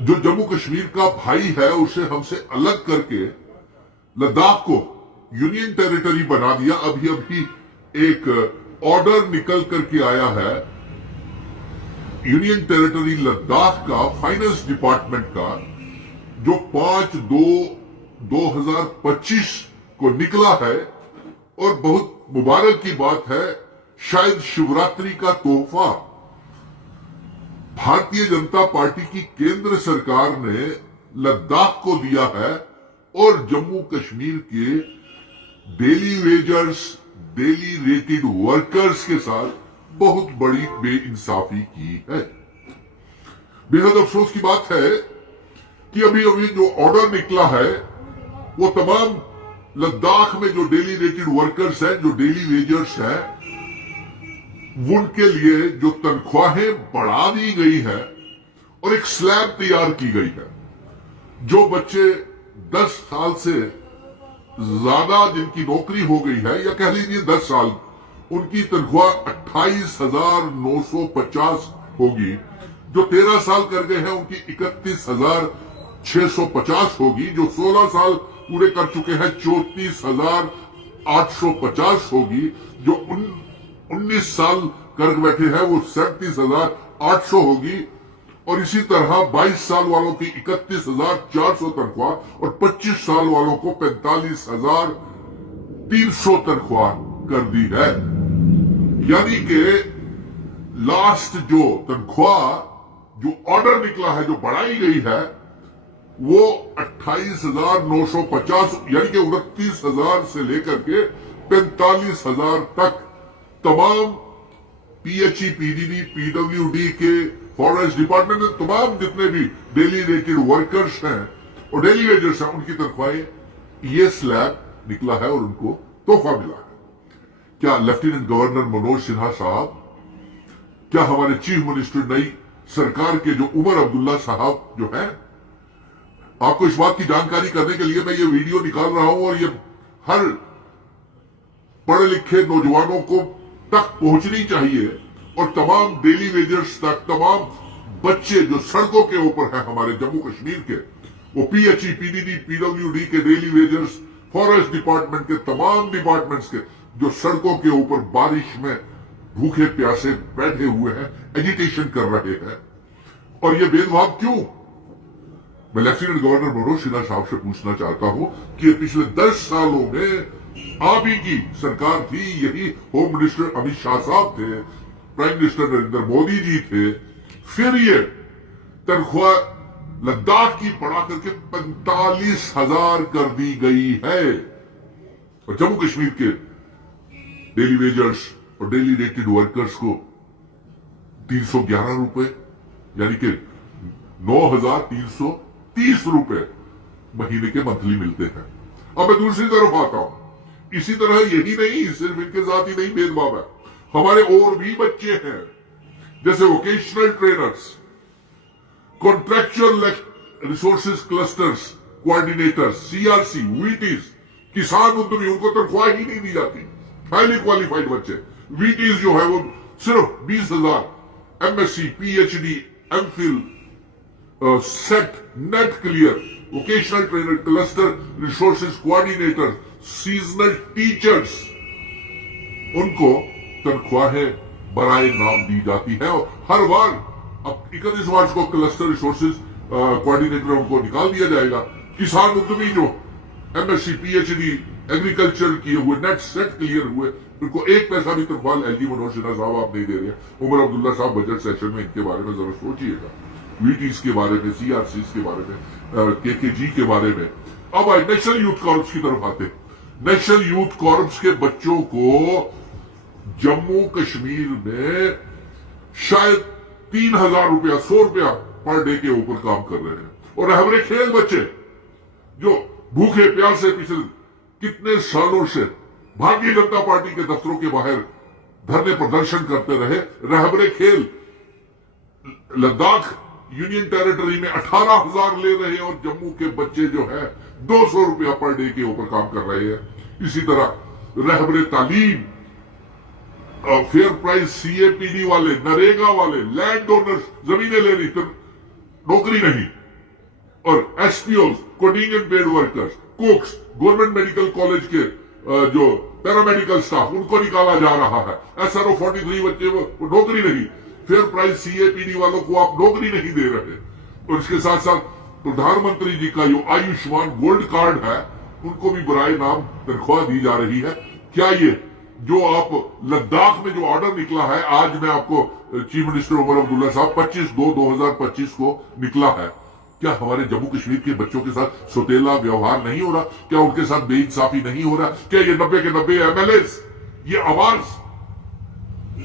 جو جموں کشمیر کا بھائی ہے اسے ہم سے الگ کر کے لداخ کو یونین ٹیریٹری بنا دیا. ابھی ایک آرڈر نکل کر کے آیا ہے یونین ٹیریٹری لداخ کا فائنانس ڈپارٹمنٹ کا جو 5/2/2025 کو نکلا ہے, اور بہت مبارک کی بات ہے, شاید شیوراتری کا تحفہ بھارتیہ جنتا پارٹی کی کیندر سرکار نے لداخ کو دیا ہے, اور جموں کشمیر کے daily wagers, daily rated workers کے ساتھ بہت بڑی بے انصافی کی ہے. بے حد افسوس کی بات ہے کہ ابھی جو آرڈر نکلا ہے وہ تمام لداخ میں جو ڈیلی ریٹڈ ورکرز ہیں, جو ڈیلی ویجرز ہیں, ان کے لیے جو تنخواہیں بڑھا دی گئی ہے اور ایک سلیب تیار کی گئی ہے. جو بچے 10 سال سے زیادہ جن کی نوکری ہو گئی ہے, یا کہہ لیجیے 10 سال, ان کی تنخواہ 28,950 ہوگی. جو 13 سال کر گئے ہیں ان کی 31,650 ہوگی. جو 16 سال پورے کر چکے ہیں 34,850 ہوگی. جو 19 سال کر بیٹھے ہیں وہ 37,800 ہوگی. اور اسی طرح 22 سال والوں کی 31,400 تنخواہ, اور 25 سال والوں کو 45,300 تنخواہ کر دی ہے. یعنی کہ لاسٹ جو تنخواہ جو آرڈر نکلا ہے, جو بڑھائی گئی ہے, وہ 28,950 یعنی کہ 29,000 سے لے کر کے 45,000 تک تمام P H E, P D D, P W D کے, فارسٹ ڈپارٹمنٹ کے تمام جتنے بھی ڈیلی ریٹڈ ورکرز ہیں اور ڈیلی ویجرز ہیں, ان کی تنخواہیں یہ سلیب نکلا ہے اور ان کو تحفہ ملا ہے. کیا لیفٹیننٹ گورنر منوج سنہا صاحب, کیا ہمارے چیف منسٹر نئی سرکار کے جو عمر عبداللہ صاحب جو ہیں, آپ کو اس بات کی جانکاری کرنے کے لیے میں یہ ویڈیو نکال رہا ہوں, اور یہ ہر پڑھے لکھے نوجوانوں کو تک پہنچنی چاہیے, اور تمام ڈیلی ویجرز تک, تمام بچے جو سڑکوں کے اوپر ہیں ہمارے جموں کشمیر کے, وہ P H E, P D D, P W D کے ڈیلی ویجرز, فارسٹ ڈپارٹمنٹ کے تمام ڈپارٹمنٹس کے, جو سڑکوں کے اوپر بارش میں بھوکے پیاسے بیٹھے ہوئے ہیں, ایجیٹیشن کر رہے ہیں. اور یہ بے دباؤ کیوں؟ میں لیفٹیننٹ گورنر منوج سنہا صاحب سے پوچھنا چاہتا ہوں کہ پچھلے 10 سالوں میں آپ ہی کی سرکار تھی, یہی ہوم منسٹر امت شاہ صاحب تھے, پرائم منسٹر نریندر مودی جی تھے, پھر یہ تنخواہ لداخ کی بڑھا کر کے 45,000 کر دی گئی ہے, اور جموں کشمیر کے ڈیلی ویجرز اور ڈیلی ریٹڈ ورکرز کو 311 روپے یعنی کہ 9,330 روپے مہینے کے منتھلی ملتے ہیں. اب میں دوسری طرف آتا ہوں. اسی طرح یہی نہیں, صرف ان کے ذات ہی نہیں بھید بھاؤ ہے, ہمارے اور بھی بچے ہیں, جیسے vocational trainers, contractual resources clusters coordinators, C R C, V Ts, کسان ادمی, ان کو تنخواہ ہی نہیں دی جاتی. ہائیلی کوالیفائڈ بچے, وی ٹیز جو ہے وہ صرف 20,000, M S C, P H D, M Phil, set, net clear, vocational trainer, cluster resources coordinator, seasonal teachers, ان کو تنخواہیں برائے نام دی جاتی ہیں. اور ہر بار اب 31 مارچ کو کلسٹر ریسورسز کوآرڈینیٹر ان کو نکال دیا جائے گا. کسان ادمی جو M S C, P H D, agriculture کیے ہوئے, نیٹ سیٹ کلیئر ہوئے, ان کو ایک پیسہ بھی تنخواہ ایل جی منوج سنہا صاحب آپ نہیں دے رہے ہیں. عمر عبداللہ صاحب بجٹ سیشن میں ان کے بارے میں ذرا سوچئے گا, وی ٹیز کے بارے میں, سی آر سیز کے بارے میں, کے جی کے بارے میں. اب آئے نیشنل یوتھ کارپس کی طرف آتے. نیشنل یوتھ کارپس کے بچوں کو جموں کشمیر میں شاید 3,000 روپیہ, 100 روپیہ پر ڈے کے اوپر کام کر رہے ہیں. اور رہبر کھیل بچے جو بھوکے پیاسے پچھلے کتنے سالوں سے بھارتیہ جنتا پارٹی کے دفتروں کے باہر دھرنے پردرشن کرتے رہے, رہبر کھیل لداخ یونین ٹیریٹری میں 18,000 لے رہے ہیں, اور جموں کے بچے جو ہے 200 روپیہ پر ڈے کے اوپر کام کر رہے ہیں. اسی طرح رہبر تعلیم, فیئر پرائز سی اے پی ڈی والے, نریگا والے, لینڈ ڈونرز, زمینیں لے رہی, نوکری نہیں, اور ایس پی اوز کوڈنگ پیڈ ورکرز کوکس گورنمنٹ میڈیکل کالج کے جو پیرامیڈیکل سٹاف ان کو نکالا جا رہا ہے. ایس آر او 43 بچے وہ نوکری نہیں. فیئر پرائز سی اے پی ڈی والوں کو آپ نوکری نہیں دے رہے. اور اس کے ساتھ ساتھ پردھان منتری جی کا جو آیوشمان گولڈ کارڈ ہے ان کو بھی برائے نام تنخواہ دی جا رہی ہے. کیا یہ جو آپ لداخ میں جو آرڈر نکلا ہے آج میں آپ کو چیف منسٹر عمر عبداللہ صاحب 25/2/2025 کو نکلا ہے, کیا ہمارے جموں کشمیر کے بچوں کے ساتھ سوتیلا ویوہار نہیں ہو رہا؟ کیا ان کے ساتھ بے انصافی نہیں ہو رہا؟ کیا یہ 90 کے 90 ایم ایل ایز یہ آواز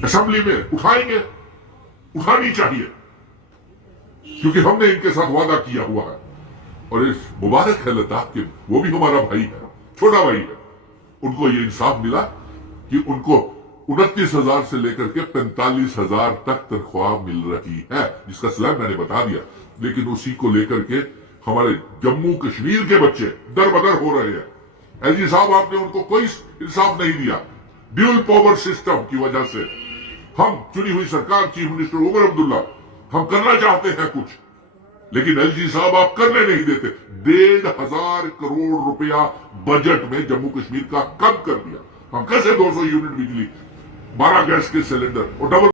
اسمبلی میں اٹھائیں گے؟ اٹھانی چاہیے, کیونکہ ہم نے ان کے ساتھ وعدہ کیا ہوا ہے. اور اس مبارک ہے لداخ کے, وہ بھی ہمارا بھائی ہے, چھوٹا بھائی ہے, ان کو یہ انصاف ملا کہ ان کو 29,000 سے لے کر کے 45,000 تک تنخواہ مل رہی ہے, جس کا سلیب میں نے بتا دیا. لیکن اسی کو لے کر کے ہمارے جموں کشمیر کے بچے در بدر ہو رہے ہیں. ایل جی صاحب آپ نے ان کو کوئی انصاف نہیں دیا. ڈیول پاور سسٹم کی وجہ سے ہم چنی ہوئی سرکار چیف منسٹر عمر عبداللہ ہم کرنا چاہتے ہیں کچھ, لیکن ایل جی صاحب آپ کرنے نہیں دیتے. 1,500 کروڑ روپیہ بجٹ میں جموں کشمیر کا کم کر دیا. ہم کیسے 200 یونٹ بجلی 12 گیس کے سلنڈر اور ڈبل